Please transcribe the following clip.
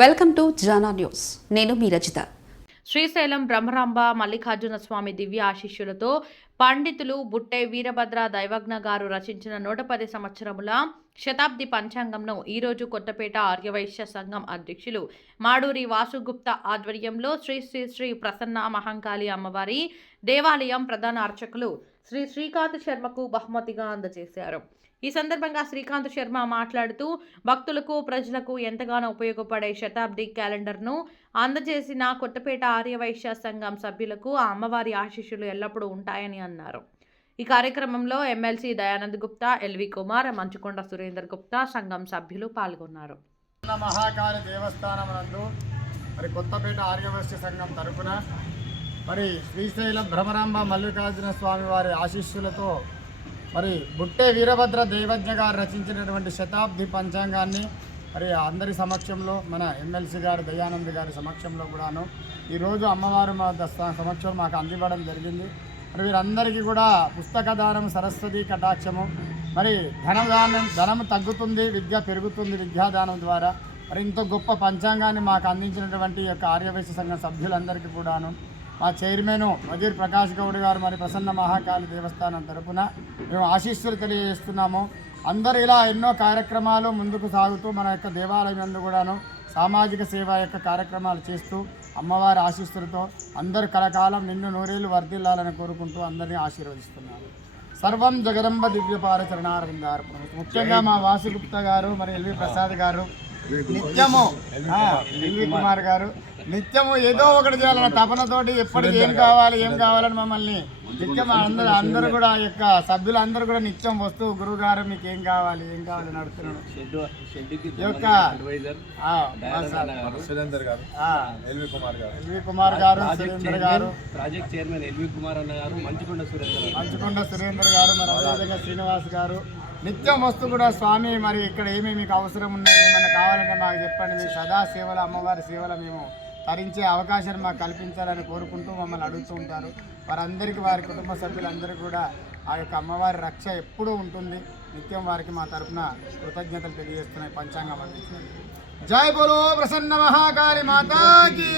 Welcome to Jana news. నేను మీ రచిత. శ్రీశైలం బ్రహ్మరాంబ మల్లికార్జున స్వామి దివ్య ఆశీస్సులతో పండితులు బుట్టే వీరభద్ర దైవజ్ఞ గారు రచించిన 110 సంవత్సరముల శతాబ్ది పంచాంగంను ఈరోజు కొత్తపేట ఆర్యవైశ్య సంఘం అధ్యక్షులు మాడూరి వాసుగుప్త ఆధ్వర్యంలో శ్రీ శ్రీ శ్రీ ప్రసన్న మహంకాళి అమ్మవారి దేవాలయం ప్రధాన అర్చకులు శ్రీ శ్రీకాంత్ శర్మకు బహుమతిగా అందజేశారు. ఈ సందర్భంగా శ్రీకాంత్ శర్మ మాట్లాడుతూ భక్తులకు ప్రజలకు ఎంతగానో ఉపయోగపడే శతాబ్ది క్యాలెండర్ను అందజేసిన కొత్తపేట ఆర్యవైశ్య సంఘం సభ్యులకు ఆ అమ్మవారి ఆశీస్సులు ఎల్లప్పుడూ ఉంటాయని అన్నారు. ఈ కార్యక్రమంలో ఎమ్మెల్సీ దయానంద్ గుప్తా, ఎల్వి కుమార్, మంచుకొండ సురేందర్ గుప్తా సంఘం సభ్యులు పాల్గొన్నారు. మహాకాళి దేవస్థానం నందు మరి కొత్తపేట ఆర్యవైశ్య సంఘం తరపున మరి శ్రీశైలం భ్రమరాంబ మల్లికార్జున స్వామి వారి ఆశీస్సులతో మరి బుట్టే వీరభద్ర దైవజ్ఞ గారు రచించినటువంటి శతాబ్ది పంచాంగాన్ని మరి అందరి సమక్షంలో మన ఎమ్మెల్సీ గారు దయానంద్ గారి సమక్షంలో కూడాను ఈరోజు అమ్మవారు మా సమక్షంలో మాకు అందివ్వడం జరిగింది. మరి వీరందరికీ కూడా పుస్తక దానం, సరస్వతి కటాక్షము, మరి ధనము తగ్గుతుంది, విద్య పెరుగుతుంది విద్యాదానం ద్వారా. మరి ఇంత గొప్ప పంచాంగాన్ని మాకు అందించినటువంటి యొక్క ఆర్యవైశ్య సంఘం సభ్యులందరికీ కూడాను మా చైర్మన్ వజీర్ ప్రకాష్ గౌడ్ గారు మరి ప్రసన్న మహాకాళి దేవస్థానం తరపున మేము ఆశీస్సులు తెలియజేస్తున్నాము. అందరూ ఇలా ఎన్నో కార్యక్రమాలు ముందుకు సాగుతూ మన యొక్క దేవాలయం నందు కూడాను సామాజిక సేవ యొక్క కార్యక్రమాలు చేస్తూ అమ్మవారి ఆశీస్సులతో అందరూ కలకాలం నిన్ను నూరేళ్లు వర్ధిల్లాలని కోరుకుంటూ అందరినీ ఆశీర్వదిస్తున్నారు. సర్వం జగదంబ దివ్యపార చరణారవిందార్పణ. ముఖ్యంగా మా వాసుగుప్త గారు, మరి ఎల్వి ప్రసాద్ గారు, నిత్యము ఎల్వి కుమార్ గారు నిత్యము ఏదో ఒకటి చేయాలన్న తపనతోటి ఎప్పటికి ఏం కావాలని మమ్మల్ని నిత్యం అందరూ కూడా ఆ యొక్క సభ్యులందరూ కూడా నిత్యం వస్తూ గురువు గారు మీకు ఏం కావాలి నడుస్తున్నాడు. ఎల్వి కుమార్ గారు, సురేందర్ గారు, ప్రాజెక్ట్ చైర్మన్ ఎల్వి కుమార్ అన్న గారు, మంచుకొండ సురేందర్ గారు, మరి అదేవిధంగా శ్రీనివాస్ గారు నిత్యం వస్తూ కూడా స్వామి మరి ఇక్కడ ఏమి మీకు అవసరం ఉన్నాయి, ఏమైనా కావాలంటే మాకు చెప్పండి, మీ సదా సేవలు అమ్మవారి సేవలు మేము తరించే అవకాశాన్ని మాకు కల్పించాలని కోరుకుంటూ మమ్మల్ని అడుగుతూ ఉంటారు. వారందరికీ, వారి కుటుంబ సభ్యులందరికీ కూడా ఆ యొక్క అమ్మవారి రక్ష ఎప్పుడూ ఉంటుంది. నిత్యం వారికి మా తరఫున కృతజ్ఞతలు తెలియజేస్తున్నాయి పంచాంగం అందించినందుకు. జై బోలో ప్రసన్న మహాకాళి మాతాకి.